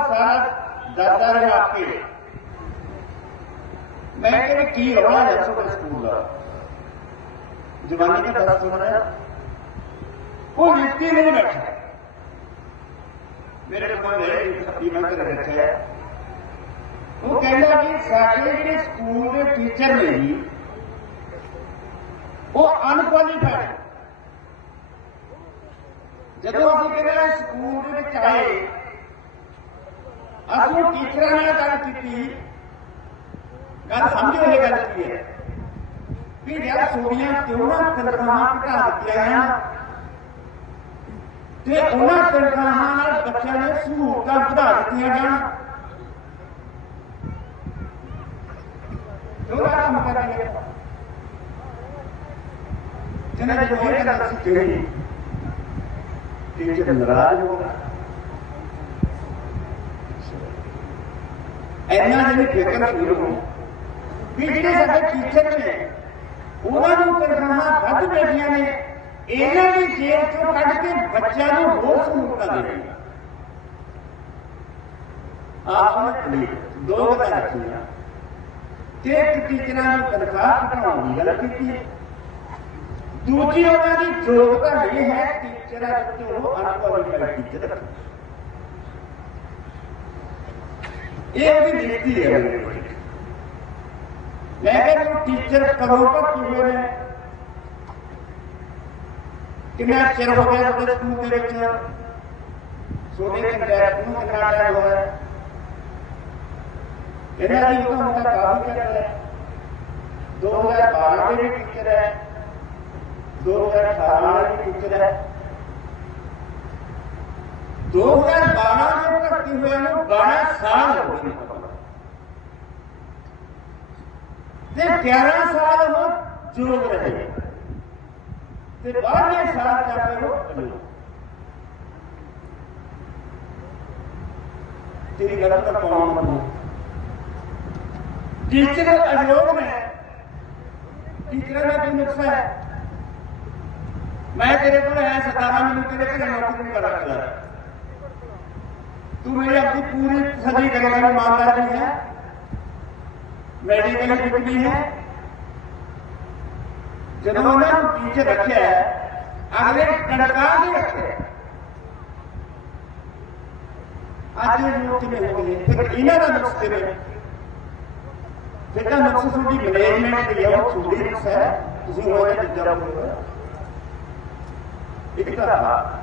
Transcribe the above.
ਸਾਰਾ ਦਾਦਾ ਰਿਹਾ ਕੇ ਮੈਂ ਕਿਹਾ ਕੀ ਰੌਲਾ ਹੈ ਤੁਹਾਡੇ ਸਕੂਲ ਦਾ ਜਵਾਨੀ ਦਾ ਦੱਸ ਸੁਣਿਆ ਉਹ ਲਿਖਤੀ ਨਹੀਂ ਬੈਠਾ ਮੇਰੇ ਕੋਲ ਇਹ ਖੱਤੀ ਮੈਂ ਕਰ ਰੱਖਿਆ ਹੈ। ਉਹ ਕਹਿੰਦਾ ਕਿ ਸਾਡੇ ਜਿਹੜੇ ਸਕੂਲ ਦੇ ਟੀਚਰ ਨੇ ਜੀ ਉਹ ਅਨਕੁਆਲੀਫਾਈਡ ਜਦੋਂ ਅਸੀਂ ਕਹਿੰਦੇ ਸਕੂਲ ਦੇ ਵਿੱਚ ਆਏ ਅਸੀਂ ਟੀਚਰਾਂ ਨਾਲ ਗੱਲ ਕੀਤੀ ਗੱਲ ਸਮਝੋ ਇਹ ਗੱਲ ਕੀ ਹੈ ਵੀ ਯਾਰ ਸੋਡੀਆਂ ਕਿਉਂ ਨਾ ਤਨਖਾਹਾਂ ਘਟਾ ਦਿੱਤੀਆਂ ਹਨ ਤੇ ਉਹਨਾਂ ਤਨਖਾਹਾਂ ਨਾਲ ਬੱਚਿਆਂ ਨੇ ਸਹੂਲਤਾਂ ਵਧਾ ਦਿੱਤੀਆਂ ਜਾਣ ਕਿਉਂ ਨਾ ਕੰਮ ਕਰ ਰਹੇ ਜਿਹਨਾਂ ਜੋ ਇਹ ਗੱਲ ਸੀ ਜਿਹੜੀ ਟੀਚਰ ਨਾਰਾਜ਼ ਹੋ ਗਿਆ ਇੰਨਾ ਜਿਹੜੀ ਫਿਕਰ ਸ਼ੁਰੂ ਹੋਈ ਵੀ ਜਿਹੜੇ ਸਾਡੇ ਟੀਚਰ ਨੇ ਉਹਨਾਂ ਨੂੰ ਤਨਖਾਹਾਂ ਵੱਧ ਮਿਲਦੀਆਂ ਨੇ ਇਹਨਾਂ ਦੀ ਜੇਬ ਚੋਂ ਕੱਢ ਕੇ ਬੱਚਿਆਂ ਨੂੰ ਹੋਰ ਸਹੂਲਤਾਂ ਦੇਣੀਆਂ ਆਪ ਨੇ ਦੋ ਗੱਲਾਂ ਰੱਖੀਆਂ ਤੇ ਇੱਕ ਟੀਚਰਾਂ ਨੂੰ ਤਨਖਾਹ ਘਟਾਉਣ ਦੀ ਗੱਲ ਕੀਤੀ ਦੂਜੀ ਉਹਨਾਂ ਦੀ ਯੋਗਤਾ ਇਹ ਹੈ ਟੀਚਰਾਂ ਵਿੱਚ ਉਹ ਅਨਕੁਆਲੀਫਾਈਡ ਟੀਚਰ ਰੱਖੇ ਇਹ ਉਹਦੀ ਨੀਤੀ ਹੈ। ਮੈਂ ਕਹਿੰਦਾ ਟੀਚਰ ਕਦੋਂ ਭਰਤੀ ਨੇ? ਕਿੰਨਾ ਚਿਰ ਹੋ ਗਿਆ ਤੁਹਾਡੇ ਸਕੂਲ ਦੇ ਵਿੱਚ? ਸੋਨੇ ਕੰਟੈਕਟ ਨੂੰ ਕਿੰਨਾ ਟਾਈਮ ਹੋਇਆ ਇਹਨਾਂ ਦੀ ਉਹ ਤਾਂ ਕਾਫੀ ਚੱਲ ਰਿਹਾ 2012 ਦੇ ਵੀ ਟੀਚਰ ਹੈ। 2018 ਦੇ ਵੀ ਟੀਚਰ ਹੈ। दो हज़ार बारह में भर्ती हुए हैं बारह साल हो गए ग्यारह साल हो जोग रहे ते बारह साल का करो तेरी गलत का कौन बनो टीचर अजोग में टीचर का भी नुस्खा है मैं तेरे को है सतारा मैंने तेरे घर नौकरी में कर रखा है ਕਰ ਰੱਖਦਾ ਤੂੰ ਮੇਰੀ ਆਪਣੀ ਪੂਰੀ ਸਦੀ ਕਰੇਗਾ ਇਮਾਨਦਾਰ ਨਹੀਂ ਹੈ ਮੈਡੀਕਲ ਡਿਗਰੀ ਹੈ ਜਦੋਂ ਉਹਨਾਂ ਨੂੰ ਟੀਚਰ ਰੱਖਿਆ ਹੈ, ਅਗਲੇ ਟੜਕਾ ਕੇ ਰੱਖਿਆ ਅੱਜ ਇਹ ਲੋਕ ਕਿਵੇਂ ਹੋ ਗਏ ਫਿਰ ਇਹਨਾਂ ਦਾ ਨੁਕਸ ਕਿਵੇਂ ਫਿਰ ਤਾਂ ਨੁਕਸ ਤੁਹਾਡੀ ਮੈਨੇਜਮੈਂਟ ਦੀ ਹੈ ਉਹ ਤੁਹਾਡੀ ਨੁਕਸ ਹੈ ਤੁਸੀਂ ਉਹ ਜਿਹਾ ਦੂਜਾ ਬੋਲੋ ਇੱਕ ਤਾਂ ਆਹ।